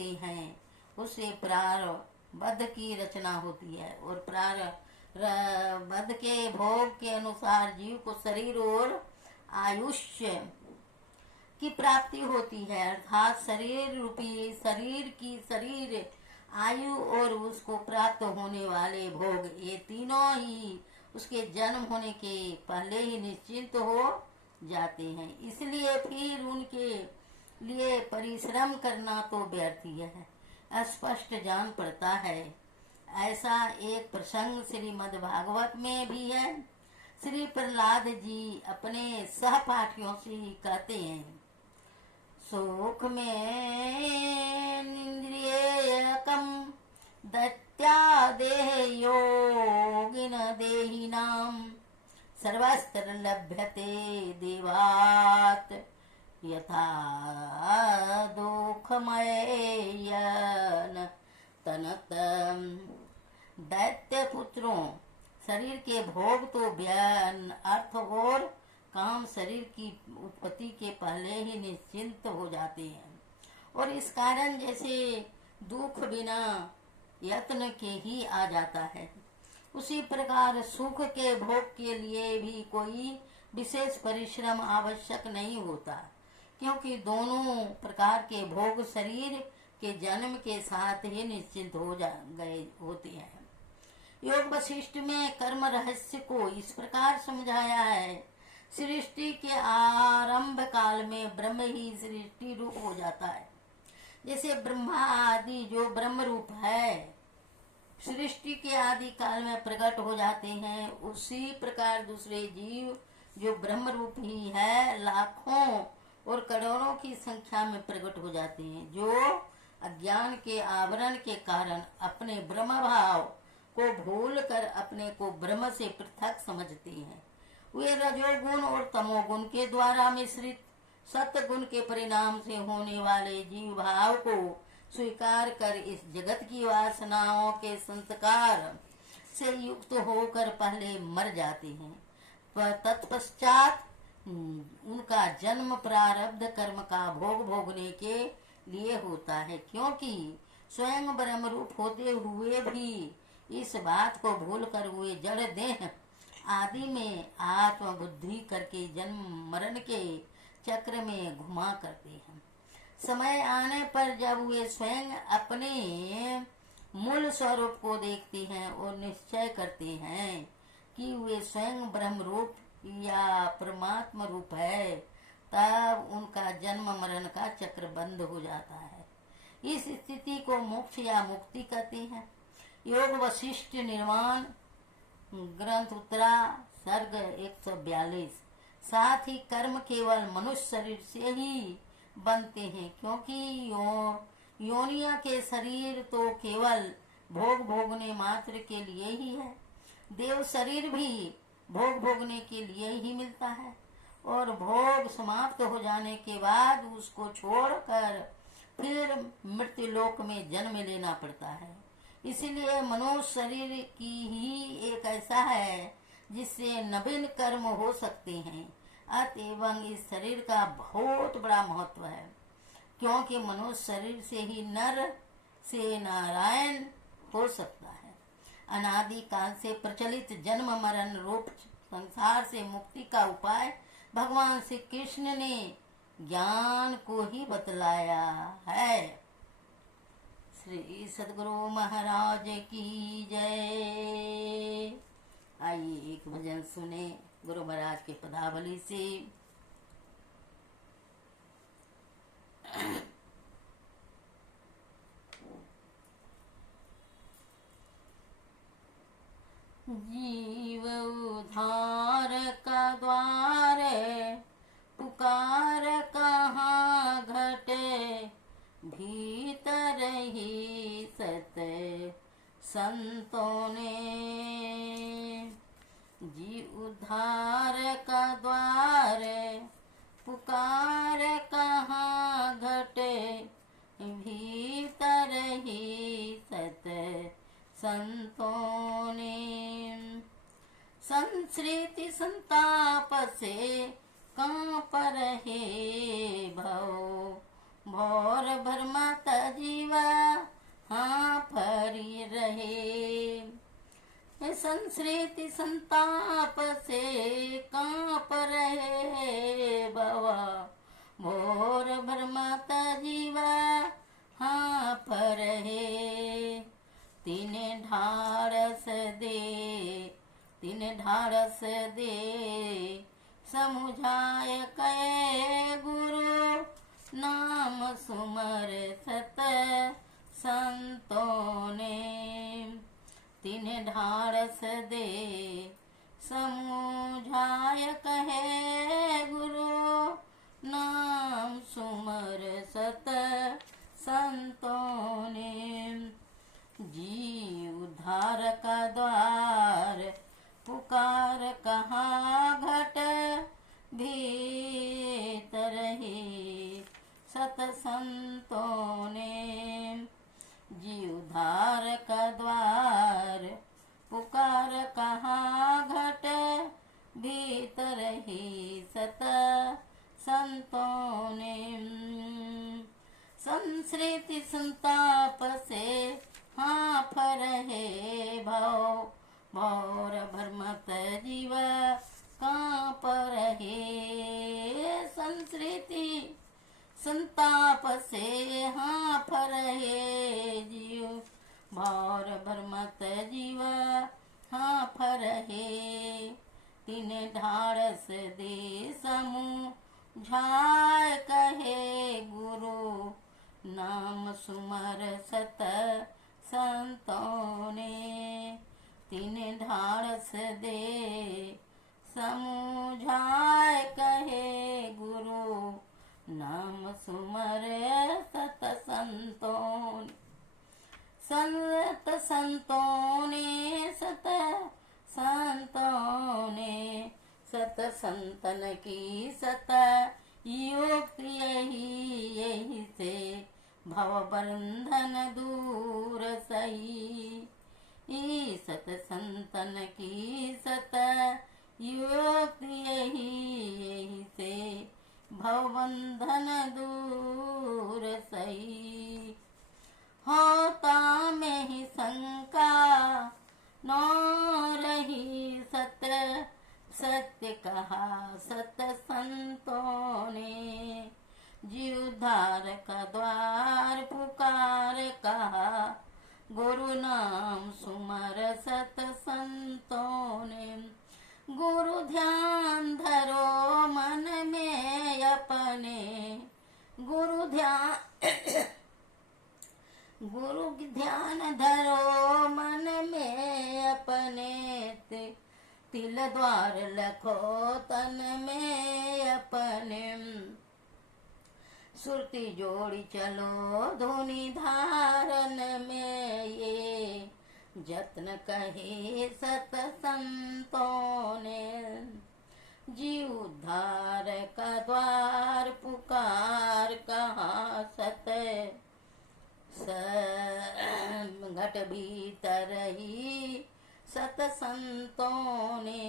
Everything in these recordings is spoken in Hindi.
होते हैं उससे प्रारब्ध की रचना होती है, और प्रारब्ध के भोग के अनुसार जीव को शरीर और आयुष्य की प्राप्ति होती है, अर्थात शरीर रूपी शरीर की शरीर आयु और उसको प्राप्त होने वाले भोग, ये तीनों ही उसके जन्म होने के पहले ही निश्चिंत हो जाते हैं। इसलिए फिर उनके लिए परिश्रम करना तो व्यर्थ ही है, स्पष्ट जान पड़ता है। ऐसा एक प्रसंग श्रीमद् भागवत में भी है। श्री प्रहलाद जी अपने सहपाठियों से कहते हैं, सुख में इंद्रियकम दत्या देह योगिन देहिनाम सर्वस्त्र लभ्यते देवात् यथा दुखमयन तनत। दैत्य पुत्रों, शरीर के भोग तो व्यन अर्थ और काम शरीर की उत्पत्ति के पहले ही निश्चिंत हो जाते हैं, और इस कारण जैसे दुख बिना यत्न के ही आ जाता है, उसी प्रकार सुख के भोग के लिए भी कोई विशेष परिश्रम आवश्यक नहीं होता, क्योंकि दोनों प्रकार के भोग शरीर के जन्म के साथ ही निश्चित हो गए होते हैं। योग वशिष्ठ में कर्म रहस्य को इस प्रकार समझाया है, सृष्टि के आरंभ काल में ब्रह्म ही सृष्टि रूप हो जाता है। जैसे ब्रह्मा आदि जो ब्रह्म रूप है सृष्टि के आदि काल में प्रकट हो जाते हैं, उसी प्रकार दूसरे जीव जो ब्रह्म रूप ही है लाखों और करोड़ों की संख्या में प्रकट हो जाते हैं, जो अज्ञान के आवरण के कारण अपने ब्रह्म भाव को भूल कर अपने को ब्रह्म से पृथक समझते हैं। वे रजोगुण और तमोगुण के द्वारा मिश्रित सत्गुण के परिणाम से होने वाले जीव भाव को स्वीकार कर इस जगत की वासनाओं के संस्कार से युक्त होकर पहले मर जाते हैं, पर तत्पश्चात उनका जन्म प्रारब्ध कर्म का भोग भोगने के लिए होता है, क्योंकि स्वयं ब्रह्म रूप होते हुए भी इस बात को भूल कर हुए जड़ देह आदि में आत्म बुद्धि करके जन्म मरण के चक्र में घुमा करते हैं। समय आने पर जब वे स्वयं अपने मूल स्वरूप को देखते हैं और निश्चय करते हैं कि वे स्वयं ब्रह्म रूप या परमात्मा रूप है, तब उनका जन्म मरण का चक्र बंद हो जाता है। इस स्थिति को मोक्ष या मुक्ति कहते हैं। योग वशिष्ठ निर्वाण ग्रंथ उत्तरा सर्ग 142। साथ ही कर्म केवल मनुष्य शरीर से ही बनते हैं, क्योंकि योनिया के शरीर तो केवल भोग भोगने मात्र के लिए ही है। देव शरीर भी भोग भोगने के लिए ही मिलता है, और भोग समाप्त हो जाने के बाद उसको छोड़कर फिर मृत्यु लोक में जन्म लेना पड़ता है। इसलिए मनुष्य शरीर की ही एक ऐसा है जिससे नवीन कर्म हो सकते हैं। अतएव इस शरीर का बहुत बड़ा महत्व है, क्योंकि मनुष्य शरीर से ही नर से नारायण हो सकता है। अनादि काल से प्रचलित जन्म मरण रूप संसार से मुक्ति का उपाय भगवान श्री कृष्ण ने ज्ञान को ही बतलाया है। श्री सद्गुरु महाराज की जय। आइए एक भजन सुने गुरु महाराज के पदावली से। जीव उद्धार का द्वार पुकार कहाँ घटे, भीतर ही सत संतों ने। जी उद्धार का द्वार पुकार कहाँ घटे, भीतर ही सत संतों ने। संस्कृति संताप से कांप रहे भव, भौर भ्रमत जीव संस्कृति संताप से कांप रहे भवा, भोर भ्रमता जीवा हाँफ रहे। तीन ढाढ़स दे समुझाय कहे गुरु, नाम सुमर सत संतों ने। तीन ढाढ़स दे समुझाय कहे गुरु, नाम सुमर सत संतों ने। जीव उद्धार का द्वार पुकार कहाँ, घट भीतर ही सत संतों ने। जीव उद्धार का द्वार पुकार कहाँ, घट भीतर ही सत संतों ने। संस्कृति संताप से हाँफ रहे भौर भ्रमत जीव कांप रहे। संस्कृति संताप से हाँफ रहे जीव, भौर भ्रमत जीव हाँफ रहे। तीन ढाढ़स दे समुझाय कहे गुरु, नाम सुमर सत संतों ने। तीन ढाढ़स दे समुझाय कहे गुरु, नाम सुमर सत संतों ने। सत संतों ने सत संतों ने, सत संतन की सत युक्त यही से भव बंधन दूर सही। सत संतन की सत युक्त यही से भव बंधन दूर सही। होता में ही शंका न रही, सत्य कहा सत संतों ने। जीव उद्धार का द्वार पुकार कहा, गुरु नाम सुमर सत संतों ने। गुरु ध्यान धरो मन में अपने, गुरु ध्यान धरो मन में अपने। तिल द्वार लखो तन में अपने, सुरती जोड़ी चलो धुनि धारन में। ये जत्न कहे सत संतों ने। जीव उद्धार का द्वार पुकार कहाँ, सत घट भीतर ही सत संतों ने।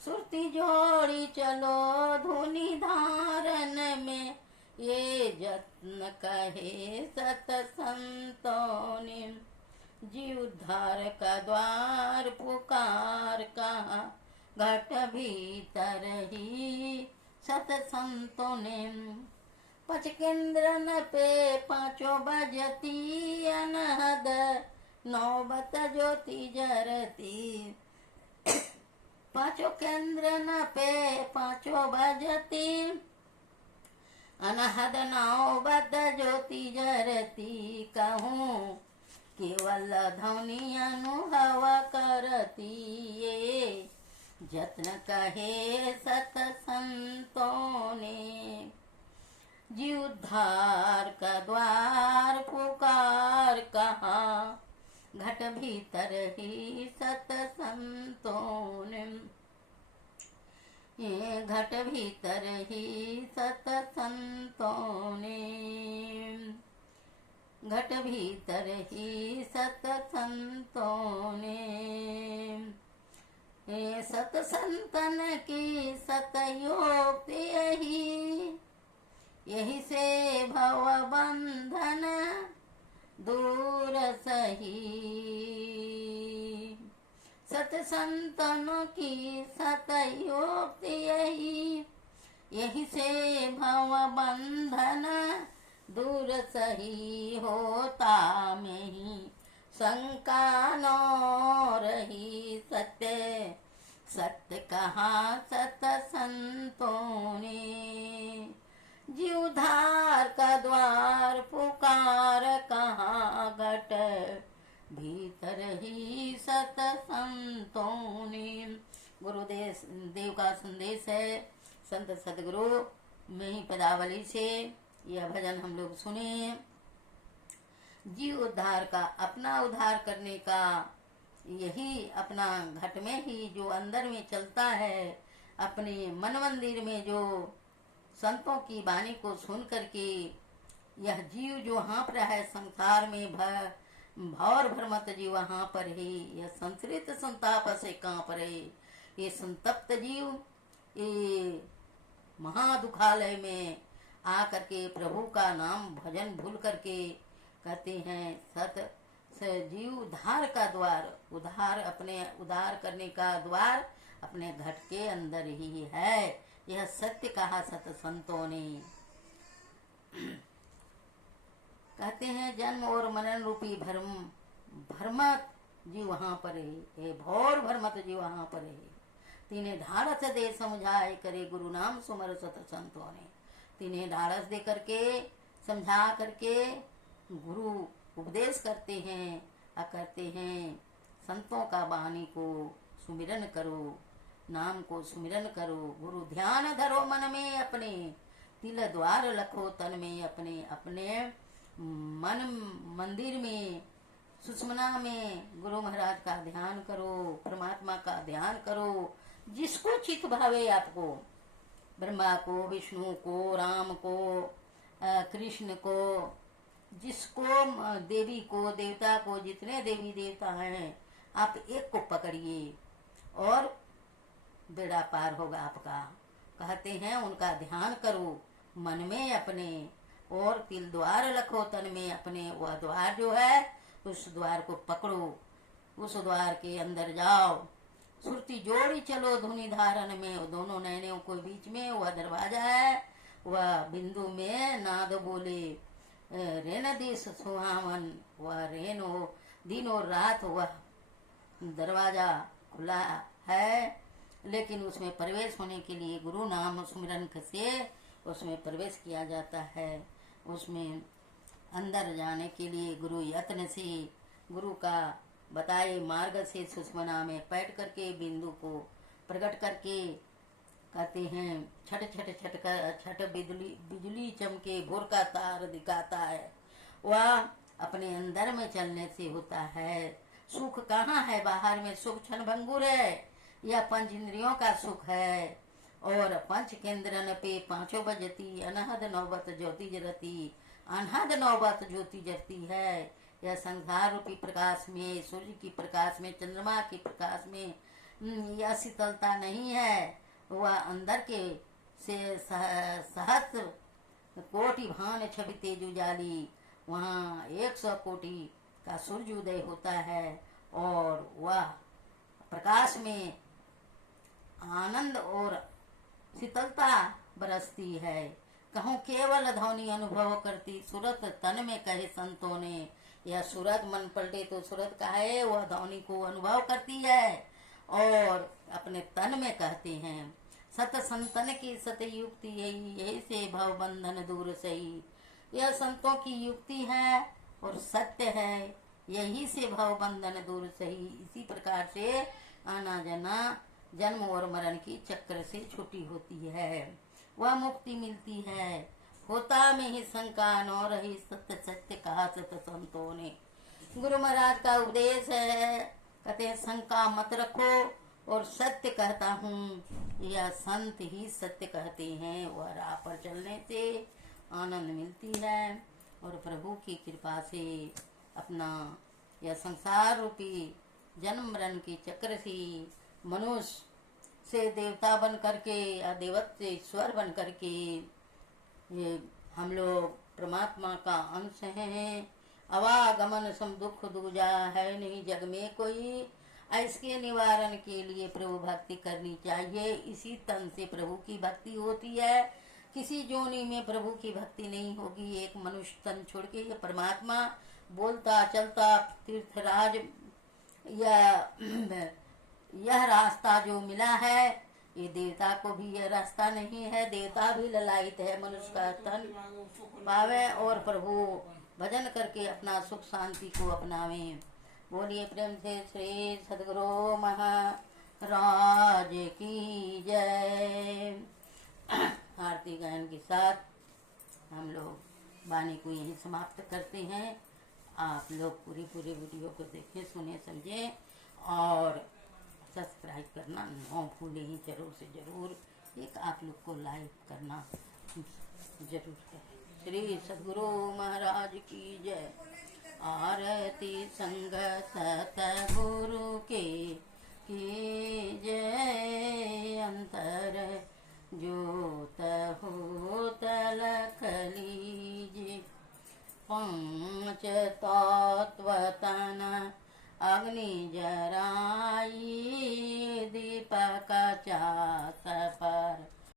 सुरती जोड़ी चलो धुनि धारन में, ये जत्न कहे सत संतों ने। जीव उद्धार का द्वार पुकार कहाँ, घट भीतर ही सत संतों ने। पचकेंद्रन पे पांचों बजती अनहद, नौबत ज्योति जरती। पांचों केंद्र न पे पांचों बजती, अनहद नौबत ज्योति जरती। कहूँ केवल ध्वनि अनुभव करती, ये जत्न कहे सत संतों ने। जीव उद्धार का द्वार पुकार कहाँ, घट भीतर ही सत संतों ने। ये घट भीतर ही सत संतों ने। घट भीतर ही सत संतों ने। ये सत संतन की सतयोग यही से भव बंधन दूर सही। संतन की सतयुक्ति यही से भव बंधन दूर सही होता में ही शंका न रही। सत्य सत्य कहा सत संतों ने, जीवधार का द्वार पुकार कहाँ घट भीतर ही सत संतों ने। गुरुदेव देव का संदेश है संत सदगुरु में ही पदावली से यह भजन हम लोग सुने। जीव उद्धार का, अपना उद्धार करने का, यही अपना घट में ही जो अंदर में चलता है, अपने मन मंदिर में जो संतों की वाणी को सुन करके यह जीव जो हाँप रहा है संसार में, भौर भ्रमत जीव वहाँ पर है, यह संसरित संताप से कांप रहे, ये संतप्त जीव ये महादुखालय में आकर के प्रभु का नाम भजन भूल करके कहते हैं सत जीव उद्धार का द्वार, उद्धार अपने उद्धार करने का द्वार अपने घट के अंदर ही है। यह सत्य कहा सत संतों ने। कहते हैं जन्म और मरण रूपी भ्रमत जीव वहाँ पर है, भौर भ्रमत जीव वहाँ पर है। तीने ढाढ़स दे समझाए करे गुरु नाम सुमर सत संतों ने। तीने ढाढ़स दे करके समझा करके गुरु उपदेश करते हैं, कहते हैं संतों का वाणी को सुमिरन करो, नाम को सुमिरन करो, गुरु ध्यान धरो मन में अपने, तिल द्वार लखो तन में अपने, अपने मन मंदिर में सुषमना में गुरु महाराज का ध्यान करो, परमात्मा का ध्यान करो। जिसको चित भावे आपको, ब्रह्मा को, विष्णु को, राम को, कृष्ण को, जिसको देवी को, देवता को, जितने देवी देवता हैं आप एक को पकड़िए और बेड़ा पार होगा आपका। कहते हैं उनका ध्यान करो मन में अपने, और तिल द्वार लखो तन में अपने। वह द्वार जो है उस द्वार को पकड़ो, उस द्वार के अंदर जाओ, सुरती जोड़ी चलो धुनी धारण में। दोनों नैनों के बीच में वह दरवाजा है, वह बिंदु में नाद बोले रेन देश सुहावन, वह रेन हो दिन और रात वह दरवाजा खुला है। लेकिन उसमें प्रवेश होने के लिए गुरु नाम सुमिरन से उसमें प्रवेश किया जाता है। उसमें अंदर जाने के लिए गुरु यत्न से, गुरु का बताए मार्ग से सुषमना में बैठ करके बिंदु को प्रकट करके कहते हैं छट छट छट कर छट बिजली चमके भोर का तार दिखाता है। वह अपने अंदर में चलने से होता है। सुख कहाँ है? बाहर में सुख क्षण भंगुर है, यह पंच इंद्रियों का सुख है। और पंच केंद्रन पे पांचों बजती, अनहद नौबत ज्योति जरती, अनहद नौबत ज्योति जरती है। यह संसार रूपी प्रकाश में, सूर्य की प्रकाश में, चंद्रमा के प्रकाश में यह शीतलता नहीं है। वह अंदर के से सहस्त्र कोटि भान छवि तेज उजाली, वहाँ 100 कोटि का सूर्य उदय होता है और वह प्रकाश में आनंद और शीतलता बरसती है। कहूँ केवल ध्वनि अनुभव करती, सूरत तन में कहे संतों ने। यह सूरत मन पलटे तो सूरत का है, वह ध्वनि को अनुभव करती है और अपने तन में कहते हैं। सत संतन की सत युक्ति यही से भव बंधन दूर सही। यह संतों की युक्ति है और सत्य है, यही से भव बंधन दूर सही। इसी प्रकार से आना जाना जन्म और मरण की चक्र से छुट्टी होती है, वह मुक्ति मिलती है। होता में ही शंका न रही, सत्य सत्य कहा सत संतों ने। गुरु महाराज का उपदेश है, कहते हैं शंका मत रखो और सत्य कहता हूँ। यह संत ही सत्य कहते हैं, वह राह पर चलने से आनंद मिलती है और प्रभु की कृपा से अपना यह संसार रूपी जन्म मरण के चक्र से मनुष्य से देवता बन करके या देवत से ईश्वर बन करके ये हम लोग परमात्मा का अंश हैं। अवागमन सम दुख दूजा है नहीं जग में कोई, इसके निवारण के लिए प्रभु भक्ति करनी चाहिए। इसी तन से प्रभु की भक्ति होती है। किसी जोनी में प्रभु की भक्ति नहीं होगी। एक मनुष्य तन छोड़ के ये परमात्मा बोलता चलता तीर्थराज यह रास्ता जो मिला है, ये देवता को भी यह रास्ता नहीं है। देवता भी ललायित है मनुष्य का तन पावे और प्रभु भजन करके अपना सुख शांति को अपनावे। बोलिए प्रेम से श्री सद्गुरु महाराज की जय। आरती गायन के साथ हम लोग वाणी को यहीं समाप्त करते हैं। आप लोग पूरी वीडियो को देखें, सुने, समझें और सब्सक्राइब करना न भूलें। जरूर से जरूर एक आप लोग को लाइक करना जरूर करें। श्री सद्गुरु महाराज की जय। आरती संग सतगुरु के जय। अंतर ज्योत होत लख लीजिए। पंच तत्व तन अग्नि जरा